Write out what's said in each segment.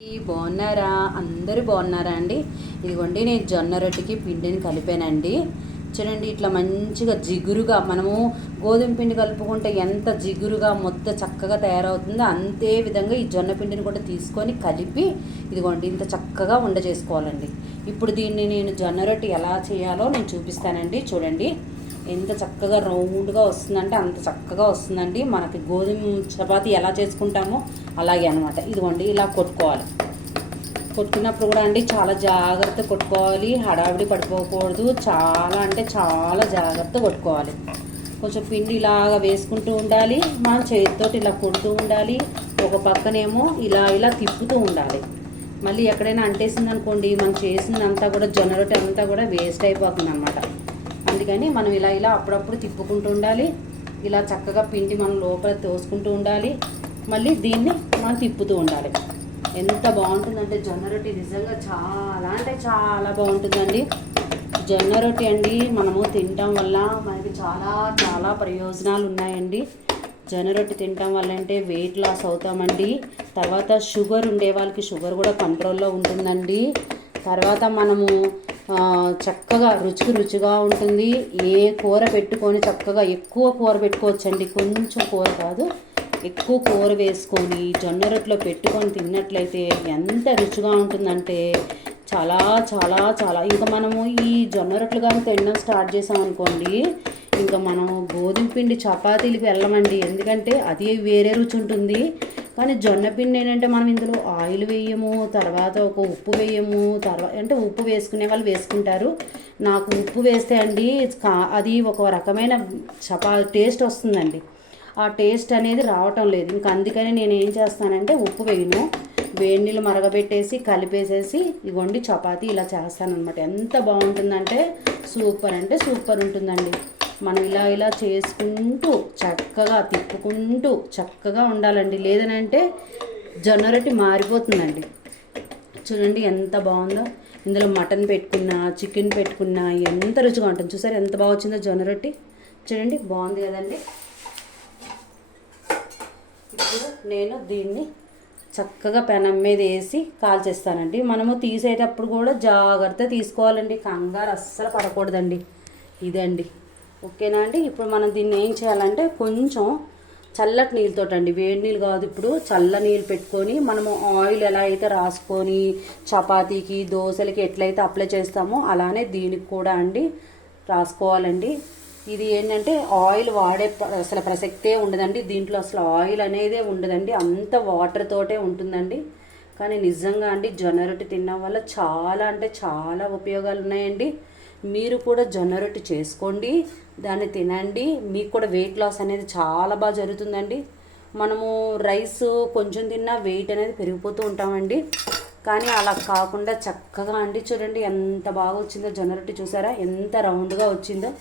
బాగున్నారా? అందరూ బాగున్నారా అండి? ఇదిగోండి, నేను జొన్న రొట్టెకి పిండిని కలిపానండి. చూడండి, ఇట్లా మంచిగా జిగురుగా మనము గోధుమ పిండి కలుపుకుంటే ఎంత జిగురుగా మొత్తం చక్కగా తయారవుతుందో అంతే విధంగా ఈ జొన్న పిండిని కూడా తీసుకొని కలిపి ఇదిగోండి ఇంత చక్కగా ఉండ చేసుకోవాలండి. ఇప్పుడు దీన్ని నేను జొన్న రొట్టె ఎలా చేయాలో నేను చూపిస్తానండి. చూడండి ఎంత చక్కగా రౌండ్గా వస్తుందంటే అంత చక్కగా వస్తుందండి. మనకి గోధుమ చపాతీ ఎలా చేసుకుంటామో అలాగే అనమాట. ఇదిగోండి ఇలా కొట్టుకోవాలి. కొట్టుకున్నప్పుడు కూడా అండి చాలా జాగ్రత్త కొట్టుకోవాలి, హడావిడి పడిపోకూడదు. చాలా అంటే చాలా జాగ్రత్త కొట్టుకోవాలి. కొంచెం పిండి ఇలాగా వేసుకుంటూ ఉండాలి, మనం చేతితోటి ఇలా కొడుతూ ఉండాలి. ఒక పక్కనేమో ఇలా ఇలా తిప్పుతూ ఉండాలి. మళ్ళీ ఎక్కడైనా అంటేసింది అనుకోండి, మనం చేసిందంతా కూడా జొన్న రొట్టె అంతా కూడా వేస్ట్ అయిపోతుంది అనమాట. అందుకని మనం ఇలా ఇలా అప్పుడప్పుడు తిప్పుకుంటూ ఉండాలి. ఇలా చక్కగా పిండి మనం లోపల తోసుకుంటూ ఉండాలి. మళ్ళీ దీన్ని మనం తిప్పుతూ ఉండాలి. ఎంత బాగుంటుందంటే జొన్న రొట్టె నిజంగా చాలా అంటే చాలా బాగుంటుందండి. జొన్న రొట్టె అండి మనము తినటం వల్ల మనకి చాలా చాలా ప్రయోజనాలు ఉన్నాయండి. జొన్న రొట్టె తినటం వల్ల అంటే వెయిట్ లాస్ అవుతామండి. తర్వాత షుగర్ ఉండే వాళ్ళకి షుగర్ కూడా కంట్రోల్లో ఉంటుందండి. తర్వాత మనము చక్కగా రుచిగా ఉంటుంది. ఏ కూర పెట్టుకొని చక్కగా ఎక్కువ కూర పెట్టుకోవచ్చండి. కొంచెం కూర కాదు, ఎక్కువ కూర వేసుకొని జొన్న రొట్టెలో పెట్టుకొని తిన్నట్లయితే ఎంత రుచిగా ఉంటుందంటే చాలా చాలా చాలా. ఇంకా మనము ఈ జొన్న రొట్టెలు కానీ తినడం స్టార్ట్ చేసామనుకోండి, ఇంకా మనం గోధుమ పిండి చపాతీలకు వెళ్ళమండి. ఎందుకంటే అది వేరే రుచి ఉంటుంది. కానీ జొన్న పిండి ఏంటంటే మనం ఇందులో ఆయిల్ వేయము, తర్వాత ఒక ఉప్పు వేయము. తర్వాత అంటే ఉప్పు వేసుకునే వాళ్ళు వేసుకుంటారు. నాకు ఉప్పు వేస్తే అండి అది ఒక రకమైన టేస్ట్ వస్తుందండి. ఆ టేస్ట్ అనేది రావటం లేదు. ఇంకా అందుకని నేను ఏం చేస్తానంటే ఉప్పు వేయను, వేడి నీళ్ళు మరగబెట్టేసి కలిపేసేసి ఇగోండి చపాతీ ఇలా చేస్తానన్నమాట. ఎంత బాగుంటుందంటే సూపర్ అంటే సూపర్ ఉంటుందండి. మనం ఇలా ఇలా చేసుకుంటూ చక్కగా తిప్పుకుంటూ చక్కగా ఉండాలండి. లేదనంటే జొన్న రొట్టె మారిపోతుందండి. చూడండి ఎంత బాగుందో. ఇందులో మటన్ పెట్టుకున్నా, చికెన్ పెట్టుకున్నా ఎంత రుచిగా ఉంటుంది. చూసారు ఎంత బాగా వచ్చిందో జొన్న రొట్టె. చూడండి బాగుంది కదండి. ఇప్పుడు నేను దీన్ని చక్కగా పెనం మీద వేసి కాల్చేస్తానండి. మనము తీసేటప్పుడు కూడా జాగ్రత్త తీసుకోవాలండి, కంగారు అస్సలు పడకూడదండి. ఇదండి ఓకేనా అండి. ఇప్పుడు మనం దీన్ని ఏం చేయాలంటే కొంచెం చల్లటి నీళ్ళతోటండి, వేడి నీళ్ళు కాదు, ఇప్పుడు చల్ల నీళ్ళు పెట్టుకొని మనము ఆయిల్ ఎలా అయితే రాసుకొని చపాతీకి దోశలకి ఎట్లయితే అప్లై చేస్తామో అలానే దీనికి కూడా అండి రాసుకోవాలండి. ఇది ఏంటంటే ఆయిల్ వాడే అసలు ప్రసక్తే ఉండదండి. దీంట్లో అసలు ఆయిల్ అనేదే ఉండదండి, అంత వాటర్ తోటే ఉంటుందండి. కానీ నిజంగా అండి జొన్న రొట్టె తినడం వల్ల చాలా అంటే చాలా ఉపయోగాలు ఉన్నాయండి. మీరు కూడా జొన్న రొట్టె చేసుకోండి, దాన్ని తినండి. మీకు కూడా వెయిట్ లాస్ అనేది చాలా బాగా జరుగుతుందండి. మనము రైస్ కొంచెం తిన్నా వెయిట్ అనేది పెరిగిపోతూ ఉంటామండి. కానీ అలా కాకుండా చక్కగా అండి చూడండి ఎంత బాగా వచ్చిందో జొన్న రొట్టె. చూసారా ఎంత రౌండ్గా వచ్చిందో.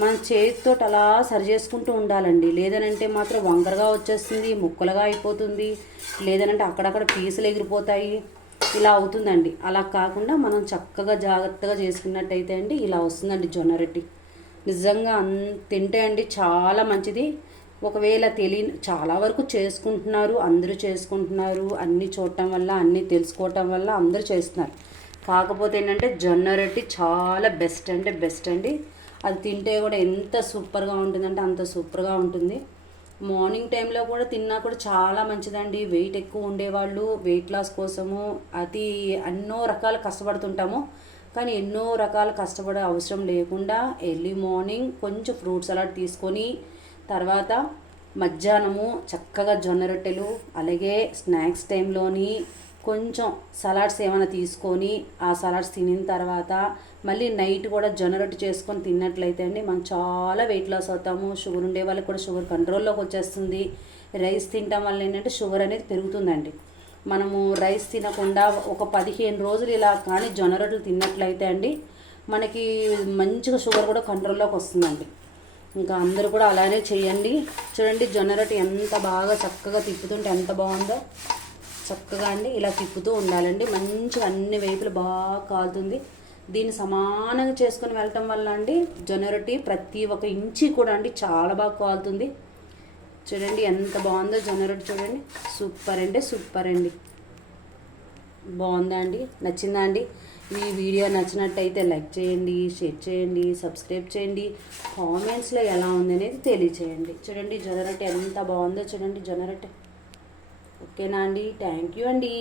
మన చేతితో అలా సరి చేసుకుంటూ ఉండాలండి. లేదనంటే మాత్రం వంకరగా వచ్చేస్తుంది, ముక్కలుగా అయిపోతుంది. లేదనంటే అక్కడక్కడ పీసులు ఎగిరిపోతాయి, ఇలా అవుతుందండి. అలా కాకుండా మనం చక్కగా జాగ్రత్తగా చేసుకున్నట్టయితే అండి ఇలా వస్తుందండి జొన్న రొట్టె. నిజంగా తింటే అండి చాలా మంచిది. ఒకవేళ చాలా వరకు చేసుకుంటున్నారు, అందరూ చేసుకుంటున్నారు. అన్నీ చూడటం వల్ల, అన్నీ తెలుసుకోవటం వల్ల అందరూ చేస్తున్నారు. కాకపోతే ఏంటంటే జొన్న రొట్టె చాలా బెస్ట్ అంటే బెస్ట్ అండి. అది తింటే కూడా ఎంత సూపర్గా ఉంటుందంటే అంత సూపర్గా ఉంటుంది. మార్నింగ్ టైంలో కూడా తిన్నా కూడా చాలా మంచిదండి. వెయిట్ ఎక్కువ ఉండేవాళ్ళు వెయిట్ లాస్ కోసము ఎన్నో రకాల కష్టపడుతుంటాము. కానీ ఎన్నో రకాల కష్టపడే అవసరం లేకుండా ఎర్లీ మార్నింగ్ కొంచెం ఫ్రూట్ సలాడ్ తీసుకొని తర్వాత మధ్యాహ్నము చక్కగా జొన్న రొట్టెలు, అలాగే స్నాక్స్ టైంలోని కొంచెం సలాడ్స్ ఏమైనా తీసుకొని ఆ సలాడ్స్ తినిన తర్వాత మళ్ళీ నైట్ కూడా జొన్న రొట్టె చేసుకొని తిన్నట్లయితే అండి మనం చాలా వెయిట్ లాస్ అవుతాము. షుగర్ ఉండే వాళ్ళకి కూడా షుగర్ కంట్రోల్లోకి వచ్చేస్తుంది. రైస్ తినటం వల్ల ఏంటంటే షుగర్ అనేది పెరుగుతుందండి. మనము రైస్ తినకుండా ఒక 15 రోజులు ఇలా కానీ జొన్న రొట్టెలు తిన్నట్లయితే అండి మనకి మంచిగా షుగర్ కూడా కంట్రోల్లోకి వస్తుందండి. ఇంకా అందరూ కూడా అలానే చేయండి. చూడండి జొన్న రొట్టె ఎంత బాగా చక్కగా తిప్పుతుంటే ఎంత బాగుందో. చక్కగా అండి ఇలా తిప్పుతూ ఉండాలండి. మంచిగా అన్ని వైపులు బాగా కాలుతుంది. దీన్ని సమానంగా చేసుకొని వెళ్ళటం వల్ల అండి జొన్న రొట్టె ప్రతి ఒక్క ఇంచి కూడా అండి చాలా బాగా కాలుతుంది. చూడండి ఎంత బాగుందో జొన్న రొట్టె. చూడండి సూపర్ అంటే సూపర్ అండి. బాగుందా అండి? నచ్చిందా అండి? ఈ వీడియో నచ్చినట్టయితే లైక్ చేయండి, షేర్ చేయండి, సబ్స్క్రైబ్ చేయండి, కామెంట్స్లో ఎలా ఉంది అనేది తెలియచేయండి. చూడండి జొన్న రొట్టె ఎంత బాగుందో చూడండి జొన్న రొట్టె. ఓకేనా అండి? థ్యాంక్ యూ అండి.